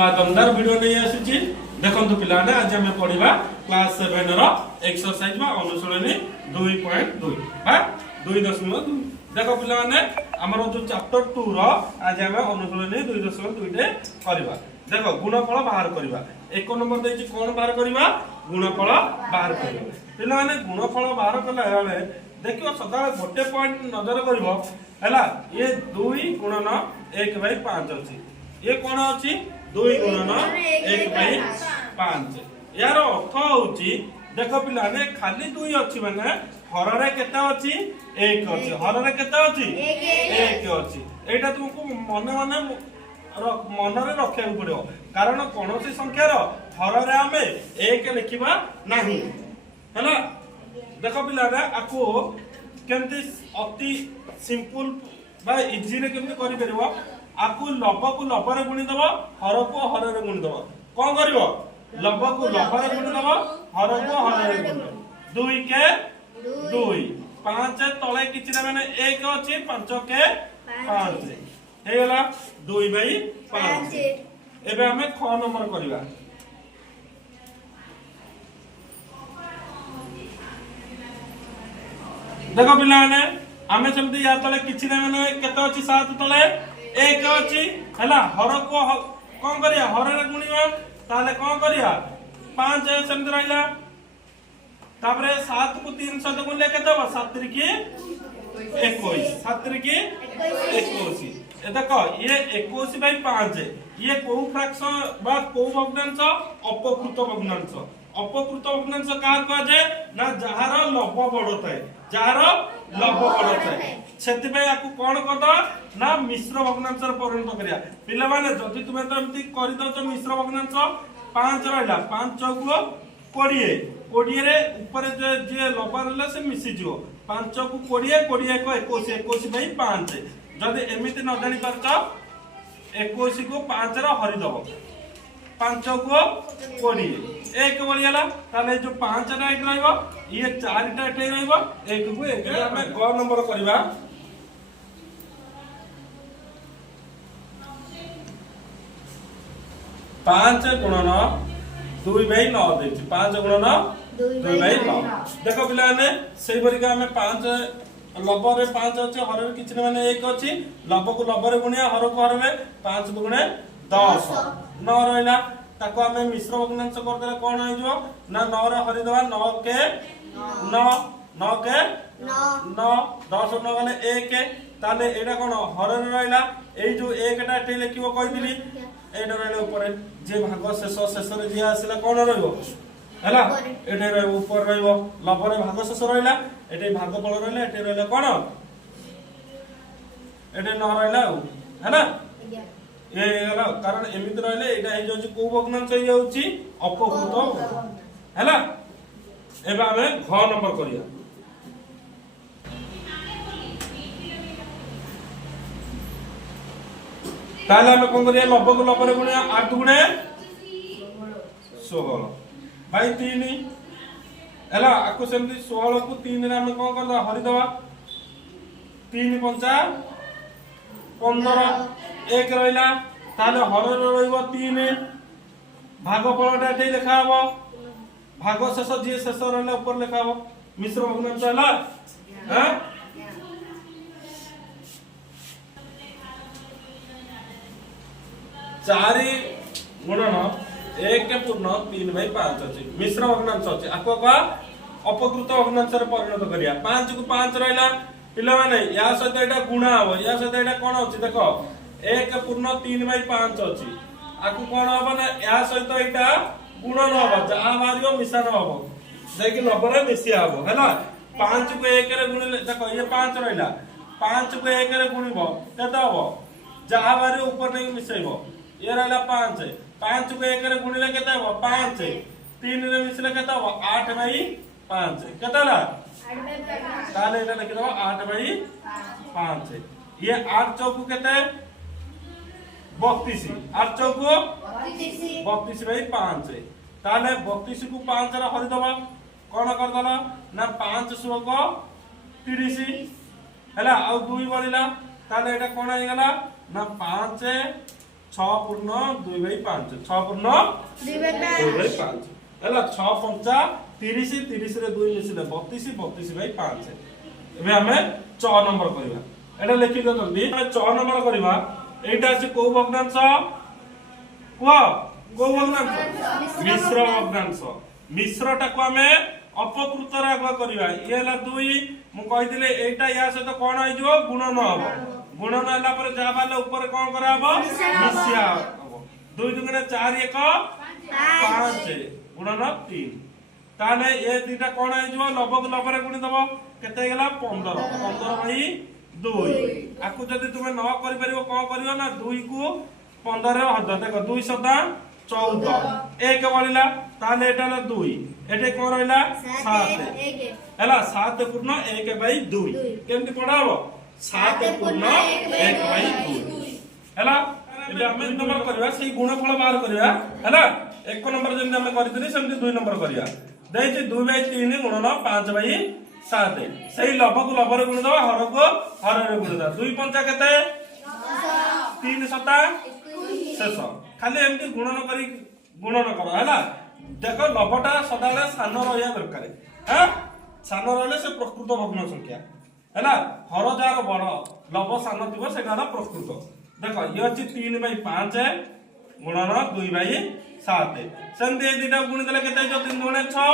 दमदार वीडियो नहीं आसी देखो पिलाने आज आम पढ़ा क्लास 7 रो एक्सरसाइज बा अनुशीलनी 2.2 बा 2.2 देखो पिलाने हमर जो चैप्टर 2 रो आज आम अनुशीलनी 2.2 टे करबा। देखो गुणफल बाहर करबा। एक नंबर देछि कोन बाहर करबा गुणफल बाहर करबा। पिलाने गुणफल बाहर कला बेले देखियो सदा गोटे पॉइंट नजर करबो हैला ये 2 गुणन 1/5 अछि ये कोन अछि 2 गुणन 1/5 यार अर्थ होउची देखो पिलाने खाली 2 अछि माने हर रे केता अछि 1 अछि हर रे केता अछि 1 अछि एटा तुमको मन रे रखे पड़ो कारण कोनोसी संख्यार हर रे हमें 1 लिखिबा नाही हैला। देखो पिलाने आको केमती अति सिंपल बा इजी रे केमती करि परबो आकु लब को लब रे गुणी दबो हर को हर रे गुणी दबो कोन करबो लब को लब रे गुणी दबो हर को हर रे गुणी 2 के 2 5 तळे किछि ना माने 1 अछि 5 के 5 हे गेला 2/5 एबे हमें ख नंबर करबा। देखो पिलाने आमे सेमती या तळे किछि ना माने केते अछि 7 तळे 1 अछि हैला हर को कोन करिया हर रे गुणिया ताले कोन करिया 5 सेमती रहला तापरे 7 को 3 सहित गुणले केते हो 7 3 की 21 7 3 की 21 ए देखो ये 21/5 ये को फ्रैक्शन बा को भग्नांश अपकृत भग्नांश अपकृत भग्नांश का कह जाय ना जहार लब बड़ थाए जहार लब बड़ थाए सेति पे आकु कोन करदो ना मिश्र भग्नांश रे परिणत करिया। पिला माने जदि तुमे तो एमती करि दो मिश्र भग्नांश 5 रहला 5 चौको 20 20 रे ऊपर जे लब रहला से मिसी जिवो 5 को 20 20 को 21 21/5 जदि एमिति न जानि परछ 21 को 5 रे हरि दबो 5 को 20 एक बलियाला ताले जो 5 टा एक रहइबो ये 4 टा एठे रहइबो एक को एक हमें ग नंबर करबा। 5 गुणन 2/9 देछि 5 गुणन 2/9 देखो पिलाने सेही बरिका हमें 5 लब रे 5 अछि हर रे किछि माने 1 अछि लब को लब रे गुणिया हर को हर रे 5 गुणे 10 9 रहला ताको हमें मिश्र भग्नांश कर देला कोन आइ जो ना 9 रे हरि दवा 9 के 9 9 के 9 10 9 गले 1 ताले एटा कोन हर रे रहला एई जो 1 टा एठी लिखिबो कहि दिली एटा रहले ऊपर जे भाग शेष रे जे आसिला कोन रहइबो हैला एठे रहइबो ऊपर रहइबो लब रे भाग शेष रहला एठे भाग फल रहला एठे रहला कोन एठे न रहला हैला ये गला कारण एमित रहले एटा हे जो को भग्नांश हे होची अपकृत हैला। एबा हमें घ नंबर करिया। ताले हमें कोन करिया लब को लब रे गुणिया 8 गुणे 16 भाई 3 हैला आकु सेमती 16 को 3 रे हमें कोन करदा हरि दवा 3 5 15 एक रहला ताले हर रहइबो 3 भागफलटा एठे लिखा हबो भाग शेष जे शेष रहले ऊपर लिखा हबो मिश्र भग्नांश हला हैं 4 गुणन 1 पूर्ण 3/5 अछि मिश्र भग्नांश अछि आको का अपकृत भग्नांश रे परिणत करिया 5 को 5 रहला पिला माने या सहित एटा गुणा हबो या सहित एटा कोन अछि देखो 1 पूर्ण 3/5 अछि आकु कोन हबो ना या सहित एटा गुणन हबो जहा मारियो मिश्रण हबो देखि लबरे मिसिया हबो हैला 5 को 1 रे गुणले देखो ये 5 रहला 5 को 1 रे गुणिबो केता हबो जहा मारियो ऊपर नै मिसैबो ये रहला 5 5 को 1 रे गुणले केता हबो 5 3 रे मिसले केता हबो 8/5 केता ला 8/5 ताले एटा लिखि दबो 8/5 ये 8 चौको केते 32 8 चौको 32/5 ताले 32 को 5 रे हरि दबा कोन कर दला ना 5 16 30 हैला आ 2 बळिला ताले एटा कोन आइ गला ना 5 6 पूर्ण 2/5 6 पूर्ण 2/5 ହେଲା 6 5 30 30 रे 2 मिसिले 32 32/5 ଏବେ ଆମେ 6 नंबर କରିବା एटा लिखि दो जल्दी 6 नंबर କରିବା एटा अछि को भग्नांश को भग्नांश मिश्र भग्नांश मिश्रटा को हमें अपकृत रे आगवा करिवा ये हला 2 मु कहिदिले एटा या सहित कोन आइ जो गुणन हबो गुणन हला पर जा बाले ऊपर कोन करा हबो मिश्या हबो 2 दुगुणे 4 1 5 गुणन 3 ताने ए दुटा कोन आइ जो लबक लबरे गुणी दबो केते गेला 15 15/2 आकु जदी तुमे न करि परिबो कोन करियो ना 2 को 15 रे हद देखो 2 सदा 14 एक बळिला ताने एटा 2 एटे कोन रहला 7 हैला 7 पूर्ण 1/2 केमति पढाबो 7 पूर्ण 1/2 हैला एबे हम नंबर करबा सेही गुणफल बाहर करबा हैला एक नंबर जेम हम करथिनी सेमति 2 नंबर करिया दैछि 2/3 गुणन 5/7 सेही लभ को लभ रे गुण दबा हर को हर रे गुण दबा 2 पंचा केते 3 सता 6 खाली एमति गुणन करो हैला देखो लभटा सदाले सान रहया दरकार हां सान रहले से प्रकृत भग्न संख्या हैला हर जार बड़ लभ सान थिबो सेटा प्रकृत देखो ये अछि 3/5 गुणन 2/7 सेंते ए दिटा गुणी देले केते जो 3 गुणे 6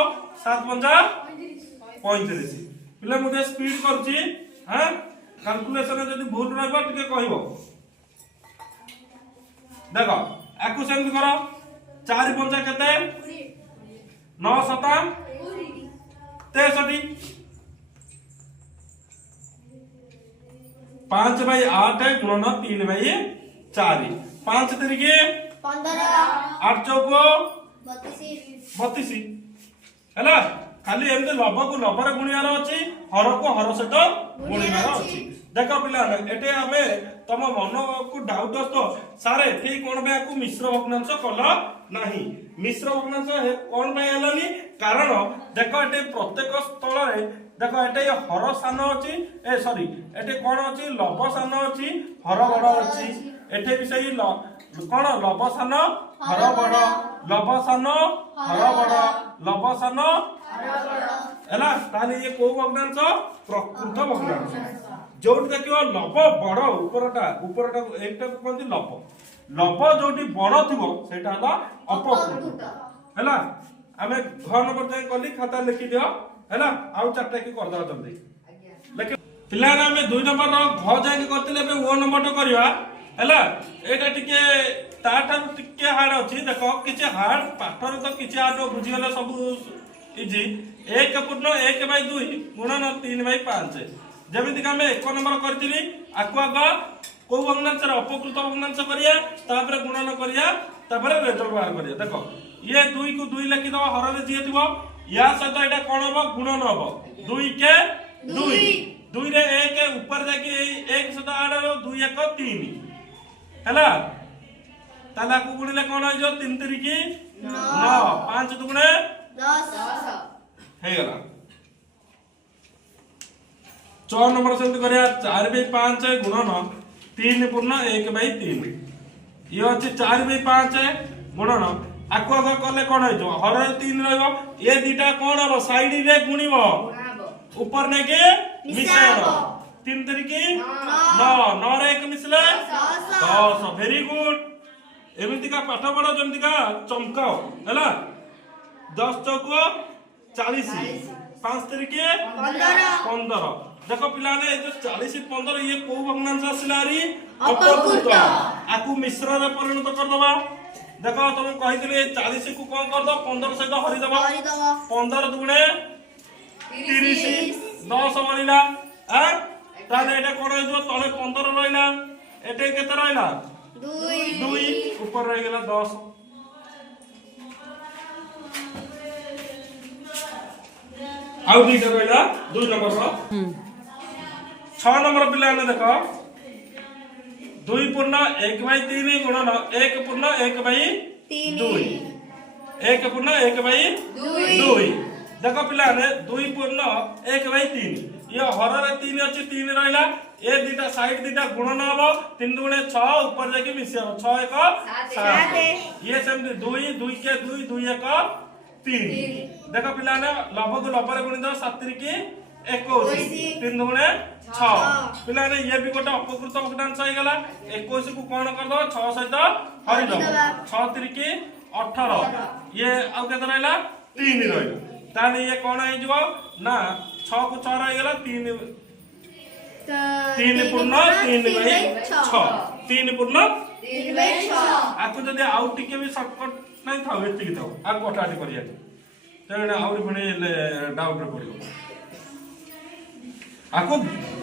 7 5 35 पिले मुझे स्पीड करछि हां कैलकुलेशन जदी भूल रहबो टिके कहिबो देखो आकु सेंत करो 4 5 केते 9 7 63 5/8 गुणन 3/4 5 तरीके 15 8 चौको 32 हैला खाली एमते लभ को लभ रे गुणियार अछि हर को हर सहित गुणियार अछि देखो पिला एटे हमें तम मन को डाउट तो सारे एठी कोन बे को मिश्र भग्नांश कला नाही मिश्र भग्नांश कोन बे हलानी कारण देखो एटे प्रत्येक स्थल रे देखो एटे हर सान अछि ए सॉरी एटे कोन अछि लभ सान अछि हर बड़ अछि एटे भी सही कोन लभ सान हर बड़ लभ सान हर बड़ लभ सान हर बड़ एला ताले ये को भग्नांश प्रकृत भग्नांश जोट देखियो लभ बड़ ऊपरटा एकटा कोनती लभ जोटी बड़ थिबो सेटा हला अपकृत हैला हमें घ नंबर जाय कली खाता लिखि दियो हैला आउ चारटा की कर दो जल्दी लेकिन पिला ना हमें 2 नंबर रो घ जाय के करतिले बे ओ नंबर तो करबा हैला एटा टिके ताटा टिके हार्ड अछि देखो किछ हार्ड पाठर तो किछ हार्ड बुझि गले सब इजी 1 पूर्ण 1/2 गुणन 3/5 जेमिति का हमें 1 नंबर करथिली आकु आगा को भग्नांश रे अपकृत भग्नांश करिया तापर गुणन करिया तापर रिजल्ट बाहर करिया देखो ये 2 को 2 लिखि दो हर रे जे दिबो या सहित एटा कोन हो गुणन हो 2 के 2 2 रे 1 ऊपर जाके 1 सहित आड 2 1 3 हैला ताला को गुणिले कोन हो जो 3 3 की 9 5 दुगुणे 10 हे गला 4 नंबर सेंत करिया 4/5 गुणन 3 पूर्ण 1/3 ये अछि 4/5 गुणन आकु आग कले कोन हो जो हर 3 रहबो ए दिटा कोन हो साइड रे गुणिबो ऊपर ने के मिसाबो 3 तरीके 9 9 रे 1 मिसले 10 वेरी गुड एमिति का पाठ पढो जेमिति का चमकाओ हैला 10 चौको 40 5 तरीके 15 देखो पिला ने जो 40 15 ये को भग्नांश आसिलारी अपकृत आकु मिश्र रे परिणत कर दबा देखो तुम कहि दिले 40 को कोन कर दो 15 सहित हरि दबा 15 दुगुणे 30 10 बनिला आ ताले एटा कोन हो तळे 15 रहइला एटे केते रहइला 2 ऊपर रह गेला 10 आउ दीटा रहइला 2 नंबर रो 6 नंबर पिला ने देखो 2 पूर्ण 1/3 गुणन 1 पूर्ण 1/2 1 पूर्ण 1/2 देखो पिला ने 2 पूर्ण 1/3 ये हर रे 3 अछि 3 रहला ए दिटा साइड दिटा गुणन हबो 3 गुणे 6 ऊपर जाके मिसिया 6 1 7 ये सेम 2 2 के 2 2 1 3 देखो पिला ने लभ को लभ रे गुणी दो 7 की 21 3 गुणे 6 पिला ने ये भी गोटे अपकृत भग्नांश हो गला 21 को कोन कर दो 6 सहित हरि दो 6 3 की 18 ये आ केते रहला 3 रहला ताने ये कोन हे जबो ना 6 को 6 रह गला 3 3 पूर्ण 3 बाई 6 3 पूर्ण 3 बाई 6 आको जदी आउ टिके भी शॉर्टकट नै थाउ एति थाउ आ कोठाटी करिया तेने आउरी फणे डाउट रे पड़ियो आको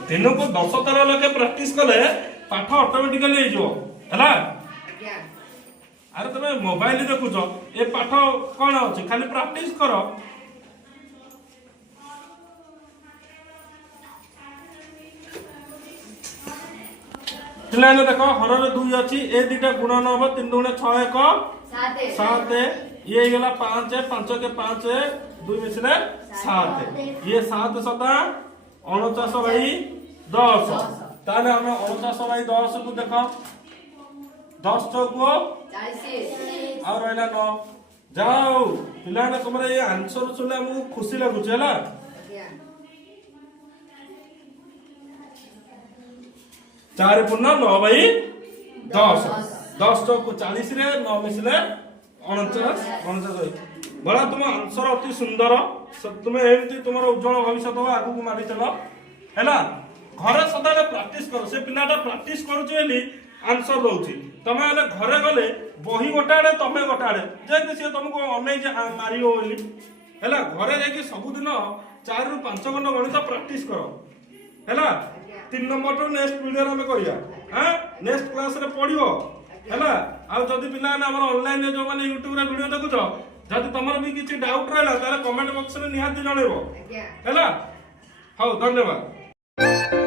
दिन को 10 थर लगे प्रैक्टिस कले पाठ ऑटोमेटिकली हे जो हला अरे तुम मोबाइल देखुच ए पाठ कौन अच्छे खाली प्रैक्टिस कर देख हर 2 अच्छी ए दिटा गुणन हम 3 गुणे 6 1 7 ये गला 5 5 के 5 2 मिसले 7 ये 7 सता 49 बाई 10 ताले हम 49 बाई 10 को देखो 10 चौको 40 और रहला 9 जाओ पिला ने तुमरे ये आंसर सुनले हमको खुशी लागु छला 4 पूर्ण 9 बाई 10 10 चौको 40 रे 9 मिसले 49 बड़ा तुम आंसर अति सुंदर तुम एमती तुम उज्जवल भविष्य आगू को मारी चलो हैला घरे सदा प्रैक्टिस कर से पिलाटा प्रैक्टिस करूची एली आंसर दउची तमे हेले घरे गले बही गोटाडे तमे गोटाडे जेते से तुमको अनै जे मारियो एली हैला घरे जाके सब दिन 4 रु 5 घंटा गणित प्रैक्टिस करो हैला 3 नंबर तो नेक्स्ट वीडियो में करिया हां नेक्स्ट क्लास रे पढियो हैला आ जदी पिला ने हमर ऑनलाइन जो माने YouTube रे वीडियो देखुछ जदी तमर भी किछि डाउट रहला तारे कमेंट बॉक्स रे निहाती जणेबो हैला हाउ धन्यवाद।